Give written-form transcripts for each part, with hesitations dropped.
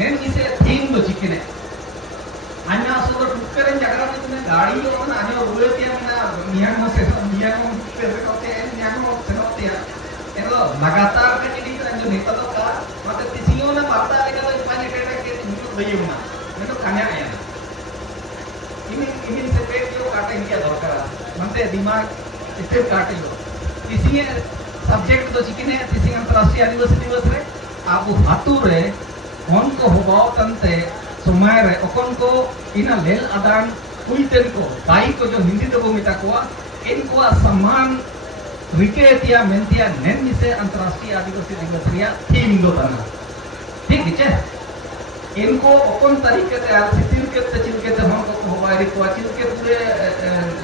నేను ఇసే థీమ్ దో చిక్కినే अन्य सोवर टुकरें जगह में तुम्हें गाड़ी हो ना अन्य उड़े क्या ना नियमों से करते हैं नियमों से होते हैं ये तो लगातार के चीज़ तो जो निकल तो का मतलब किसियों ने पता है कि तो इपाने कहते हैं कि मुझे दही होना मैं तो खाने आया ना इन्हीं से पेट क्यों काटे क्या दरकार मनते दिमाग इतने काटे लो किसी सब्जेक्ट तो चिकने किसी अंतर्राष्ट्रीय आदिवासी दिवस रे आप हाथों रे कौन को होगाओ तंते समय रे ओकन को इना लेल आदान कुलतेन को दाई को जो हिंदी तो मिता को इनको सम्मान रिकेतिया मेंतिया नेन से अंतर्राष्ट्रीय आदिवासी दिवस रिया थीम दो तना ठीक है इनको ओकन तरीके से आज सिर के चिल के हम को होबारी को चिल के पूरे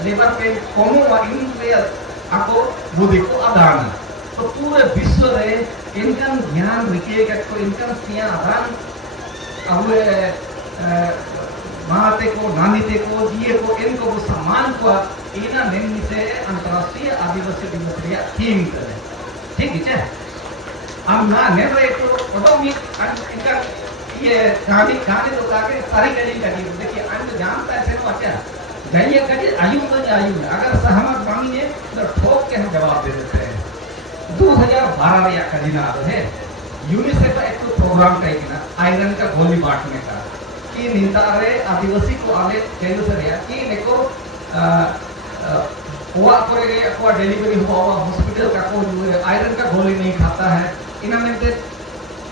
लेबर पे कमो वा इन पे आको बुद्धि को आदान तो पूरे विश्व रे इनका ज्ञान रिके को इनका सिया आदान अब माते को नानीते को जिए को इनको वो सम्मान को इना नेम से अंतर्राष्ट्रीय आदिवासी दिवस रिया थीम करे ठीक है हम ना नेरे तो ऑटोमिक इनका ये कहानी तो काके सारी कड़ी लगी देखिए अंत जानता है से अच्छा जाइए कड़ी आयु अगर सहमत मांगिए तो ठोक के हम जवाब दे देते हैं 2012 रिया करीना है यूनिसेफ एक तो प्रोग्राम का एक ना आयरन का गोली बांटने का कि निंदारे आदिवासी को आले केंद्र से रिया कि neko हुआ करेंगे हुआ डिलीवरी हुआ हॉस्पिटल का को आयरन का गोली नहीं खाता है इन्होंने तो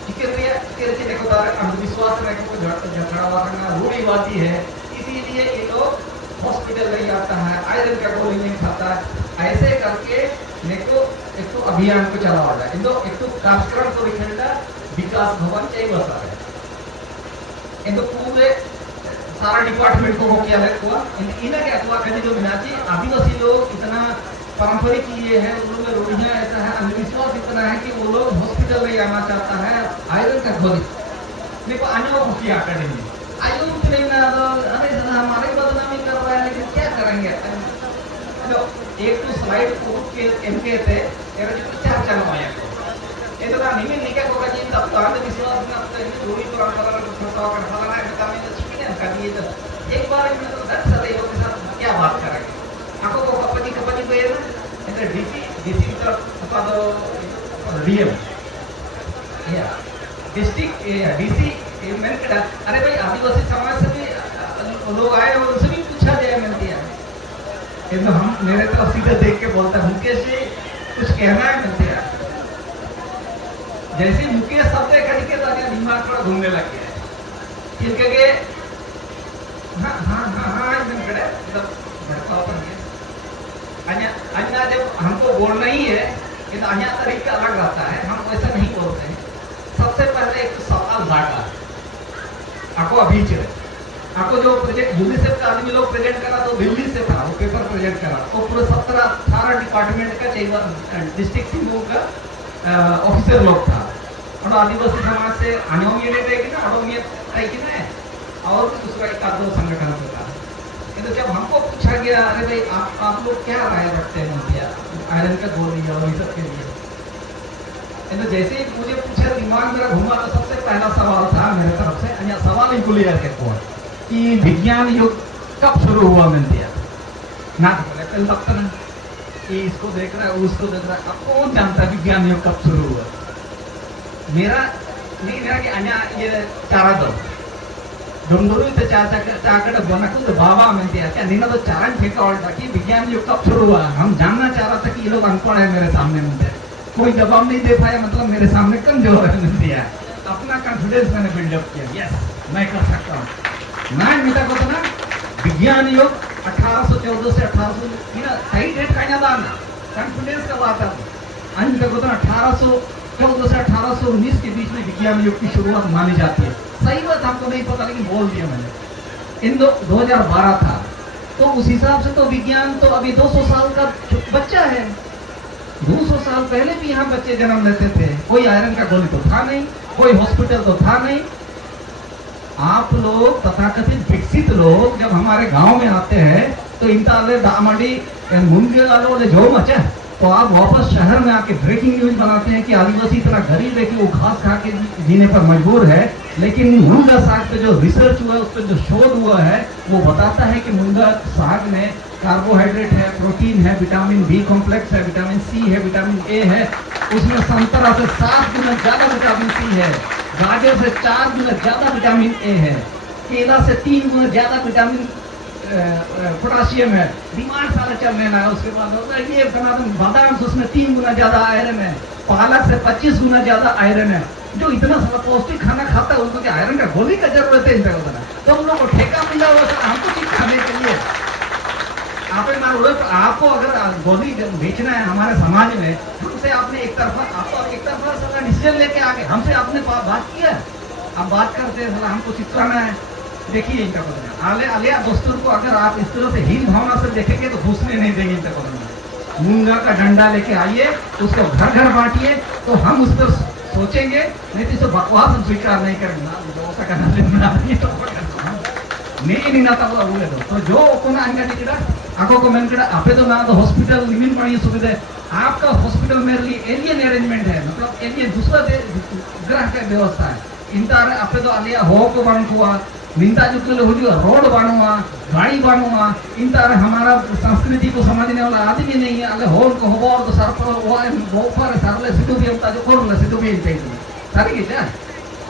चिकन रिया के neko तारे अंधविश्वास रखे को झगड़ा करना रूढ़िवादी है इसीलिए ये लोग हॉस्पिटल नहीं आता है आयरन का गोली नहीं खाता है ऐसे करके neko एक तो अभियान को चलावा जाए इनको एक तो कार्यक्रम को लिखना विकास भवन चाहिए बसा है इनको पूरे सारा डिपार्टमेंट को किया है को इन्हें क्या हुआ कहीं जो मिनाची आदिवासी लोग इतना पारंपरिक ये है उन लोगों में रूढ़ियां ऐसा है अंधविश्वास इतना है कि वो लोग हॉस्पिटल में आना चाहता है आयरन का गोली देखो अन्य को किया करेंगे आयु नहीं ना अरे हमारे बदनामी कर रहा है लेकिन क्या करेंगे एक तो स्लाइड को के एमके थे era itu caca namanya itu kan ini nikah kok kaji tak tahu ada visual ना दूरी पर अंतर छोटा कर फलाना है कमी तो चिकन है कभी ये तो एक बार में तो 10 सदी के साथ क्या बात करेंगे आपको को कपनी पे ना इधर डीसी तो apa तो डीएम या डिस्ट्रिक्ट डीसी मैंने कहा अरे भाई आदिवासी समाज से भी लोग आए और उनसे भी पूछा जाए मिलती है तो हम मेरे तरफ सीधे देख के बोलता हूँ कैसे कुछ कहना है मिलते हैं जैसे मुकेश शब्द कहीं के तो दिमाग थोड़ा घूमने लग गया है फिर कहे हाँ एकदम खड़े मतलब भड़का पर अन्य जब हमको बोलना ही है ये तो अन्य तरीका अलग रहता है हम वैसा नहीं बोलते हैं सबसे पहले एक सवाल लागा आपको अभी चले आपको जो प्रोजेक्ट यूनिसेफ का आदमी लोग प्रेजेंट करा तो दिल्ली से था वो पेपर प्रेजेंट करा तो पूरे 17-18 डिपार्टमेंट का चाहिए डिस्ट्रिक्ट सिंह का ऑफिसर लोग था और आदिवासी समाज से अनोमियत है कि ना अनोमियत है कि ना और दूसरा एक आध दो संगठन से था तो जब हमको पूछा गया अरे भाई आप लोग क्या राय रखते हैं आयरन का गोली और ये सब के लिए तो जैसे ही मुझे पूछा दिमाग मेरा घूमा तो सबसे पहला सवाल था मेरे तरफ से अन्य सवाल इनको लिया के कि विज्ञान युग कब शुरू हुआ मैंने दिया ना बोले लगता ना कि इसको देख रहा है उसको देख रहा है अब कौन जानता है विज्ञान युग कब शुरू हुआ मेरा नहीं मेरा कि अन्य ये चारा दो डोंगरू इतने चाकड़ बनकू तो बाबा मैंने दिया क्या नहीं ना तो चारण फेंका और कि विज्ञान युग कब शुरू हुआ हम जानना चाह रहा था कि ये लोग अनपढ़ है मेरे सामने मुझे कोई जवाब नहीं दे पाया मतलब मेरे सामने कमजोर है मैंने दिया अपना कॉन्फिडेंस मैंने बिल्डअप किया यस मैं कर सकता हूँ मैं मिटा को तो ना विज्ञान युग 1814 से 1800 ना सही डेट का याद आना कॉन्फिडेंस का बात है अंत को तो 1814 से 1819 के बीच में विज्ञान युग की शुरुआत मानी जाती है सही बात हमको नहीं पता लेकिन बोल दिया मैंने इन 2012 था तो उस हिसाब से तो विज्ञान तो अभी 200 साल का बच्चा है 200 साल पहले भी यहाँ बच्चे जन्म लेते थे कोई आयरन का गोली तो था नहीं कोई हॉस्पिटल तो था नहीं आप लोग तथाकथित विकसित लोग जब हमारे गांव में आते हैं तो इंताले दामड़ी मुंगे वालों ने जो मचा तो आप वापस शहर में आके ब्रेकिंग न्यूज बनाते हैं कि आदिवासी इतना गरीब है कि वो घास खा के जीने पर मजबूर है। लेकिन मुनगा साग पे जो रिसर्च हुआ है, उस पर जो शोध हुआ है, वो बताता है कि मुनगा साग में कार्बोहाइड्रेट है, प्रोटीन है, विटामिन बी कॉम्प्लेक्स है, विटामिन सी है, विटामिन ए है, उसमें संतरा से 7 गुना ज्यादा विटामिन सी है, गाजर से 4 गुना ज्यादा विटामिन ए है, केला से 3 गुना ज्यादा विटामिन पोटाशियम है, दिमाग सारा चल रहा है। उसके बाद ये बादाम से उसमें 3 गुना ज्यादा आयरन है, पालक से 25 गुना ज्यादा आयरन है। जो इतना सारा पौष्टिक खाना खाता है उसको क्या आयरन का गोली का जरूरत है? इनका होता है तो हम लोग को ठेका मिला हुआ था हमको चीज खाने के लिए। आपको अगर गोली बेचना है हमारे समाज में, हमसे आपने एक तरफा डिसीजन लेके आगे हमसे आपने बात किया, अब बात करते हैं हमको चित्राना है। देखिए इनका पता आलिया दोस्तों को अगर आप इस तरह से हीन भावना से देखेंगे तो घुसने नहीं देंगे इनका पता। मुनगा का डंडा लेके आइए, उसको घर घर बांटिए, तो हम उस पर सोचेंगे, नहीं तो इसे बकवास हम स्वीकार नहीं करेंगे। नहीं ना तब बोले तो जो कोना अंगा निकला आको को मेन कड़ा आपे तो ना तो हॉस्पिटल लिमिट पड़ी सुविधा। आपका हॉस्पिटल मेरे लिए एलियन अरेंजमेंट है, मतलब एलियन दूसरा ग्रह का व्यवस्था है। इंता आपे तो आलिया हो को बन हुआ मिंता जो के लिए रोड बानुआ, गाड़ी बानुआ, इंता हमारा संस्कृति को समझने वाला आदमी नहीं है। अले होल को होबोर तो सर पर वो पर सरले सिद्धू भी हमता जो कोरले सिद्धू भी इंते सारी क्या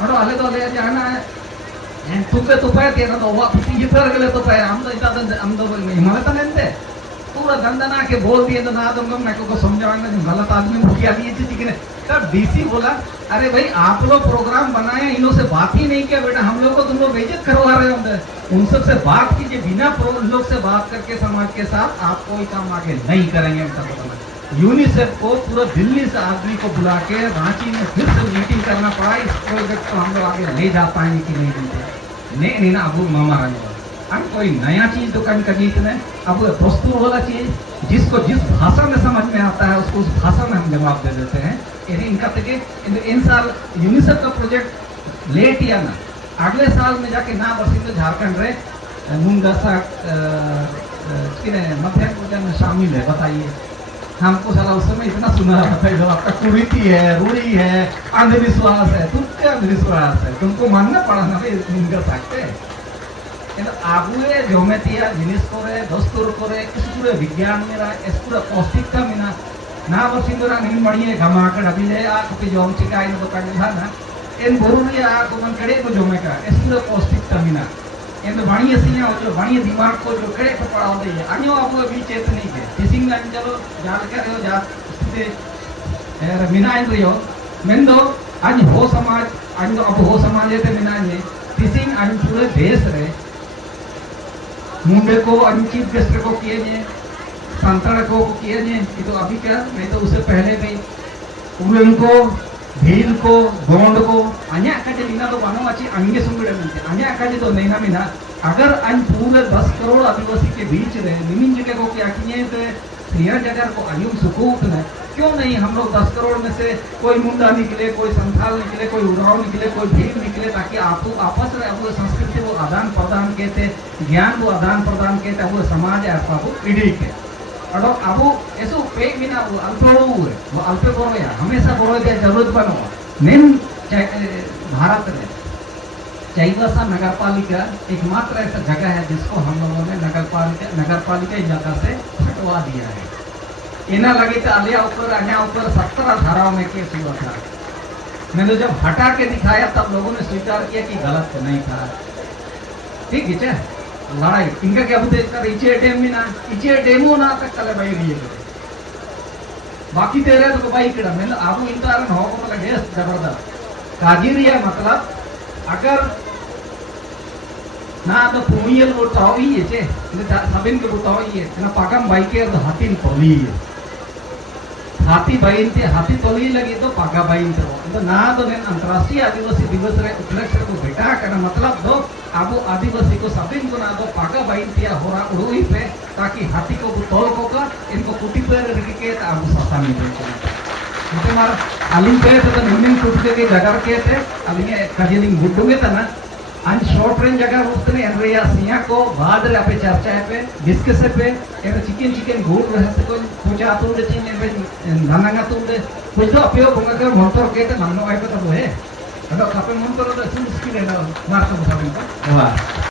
और अले तो ले जाना है तुके तो पे तेरा तो वा ये पर गले तो पे हम तो हिमालय तो नहीं पूरा दंदना के बोल दिए तो ना तुमको मैं को समझाऊंगा जो गलत आदमी मुखिया दिए चीज के तब डीसी बोला अरे भाई आप लोग प्रोग्राम बनाए, इन लोग से बात ही नहीं किया बेटा, हम लोग को तुम लोग बेइज्जत करवा रहे होंगे। उन सब से बात कीजिए, बिना लोग से बात करके समाज के साथ आप कोई काम आगे नहीं करेंगे। उनका पता यूनिसेफ को पूरा दिल्ली से आदमी को बुला के रांची में फिर से मीटिंग करना पड़ा, इस प्रोजेक्ट को हम लोग आगे ले जा पाएंगे कि नहीं ना अब मामा हम कोई नया चीज दुकान का जीत में अब दस्तूर वाला चीज जिसको जिस भाषा में समझ में आता है उसको उस भाषा में हम जवाब दे देते हैं। इनका इन साल यूनिसेफ का प्रोजेक्ट लेट या ना अगले साल में जाके ना बरसिंदो झारखंड रे मुनगा साग मध्याह्न भोजन में शामिल है। बताइए हमको साला उस समय इतना सुना था जो आपका कुरीति है, रूढ़ी है, अंधविश्वास है। तुम क्या अंधविश्वास है? तुमको मानना पड़ा ना भाई मुनगा साग पे आगुए ज्योमेट्रिया जिनिस करे दस्तूर करे इस पूरे विज्ञान मेरा इस पूरा पौष्टिकता में ना बसिंदरा नहीं मड़िए घमा कर अभी ले आ कभी जोम चिका इन दुकान था ना इन बोरुरी आ को मन कड़े को जोमे का इस पूरा पौष्टिकता में इन बढ़िया सिया जो बढ़िया दिमाग को जो कड़े को पढ़ाओ दे अन्यो आप भी चेत नहीं के किसिंग ना चलो जाल के रहो जा स्थिति मिना इन रियो मेंदो आज हो समाज आज अब हो समाज ते मिना ने किसिंग आज पूरे देश रे मुंडे को चीफ गेस्ट को किए जे संतड़ को किए जे ये तो अभी क्या नहीं तो उससे पहले भी उड़न को भील को गोंड को अन्य काजे मीना तो बानो अच्छी अंगे सुंगड़े मिलते अन्य काजे तो नहीं ना मीना अगर अन पूरे 10 करोड़ आदिवासी के बीच रहे निमिन जगह को क्या किए थे क्रिया जगह को अयुम सुकूत है क्यों नहीं हम लोग 10 करोड़ में से कोई मुंडा निकले, कोई संथाल निकले, कोई उराव निकले, कोई भील निकले ताकि आपको आपस में वो संस्कृति वो आदान प्रदान कहते ज्ञान वो आदान प्रदान कहते वो समाज आपका वो पीढ़ी के और अब ऐसो पे बिना वो अल्पड़ो है वो अल्पे बोरो या हमेशा बोरो दे जरूरत बनो मेन भारत में चैवासा नगर पालिका एकमात्र ऐसा जगह है जिसको हम लोगों ने नगर पालिका इलाका से हटवा दिया है। इना लगे तो आलिया ऊपर अन्या ऊपर 17 धाराओं में केस हुआ था। मैंने जब हटा के दिखाया तब लोगों ने स्वीकार किया कि गलत तो नहीं था। ठीक है लड़ाई इनका क्या बोलते कर इचे डेम में ना इचे डेमो ना तक कले भाई रही है बाकी तेरे तो भाई कड़ा मैंने आबू इंतजार हो को मतलब है जबरदस्त काजिरिया मतलब अगर ना तो पुमियल वो तावी है चे सबिन के बुतावी है ना पागम भाई के हाथी तोली है हाथी बाइन थे हाथी तोली लगी तो पागा बाइन तो ना तो ने अंतर्राष्ट्रीय आदिवासी दिवस रे उपलक्ष्य को बेटा करना मतलब दो अब आदिवासी को सबिन को ना दो पागा बाइन तिया हो रहा उड़ोई पे ताकि हाथी को तोल को का इनको कुटी पे रख के अब ससा में दे मुझे मार अलिंग पे तो निमिन टूट के जगह के थे अलिंग कजिलिंग गुड्डू के तना आज शॉर्ट रेंज जगह होते हैं एनरिया सिया को बाद रे आपे चर्चा है पे डिस्कस पे एन चिकन गुड़ रहे से कोई पूजा तुम दे चिन पे नानांगा तुम दे कुछ तो अपयो bunga के मंत्र के तो नानो आए तो है अदो कापे मंत्र तो सुन स्किल है ना मार तो बता देंगे वाह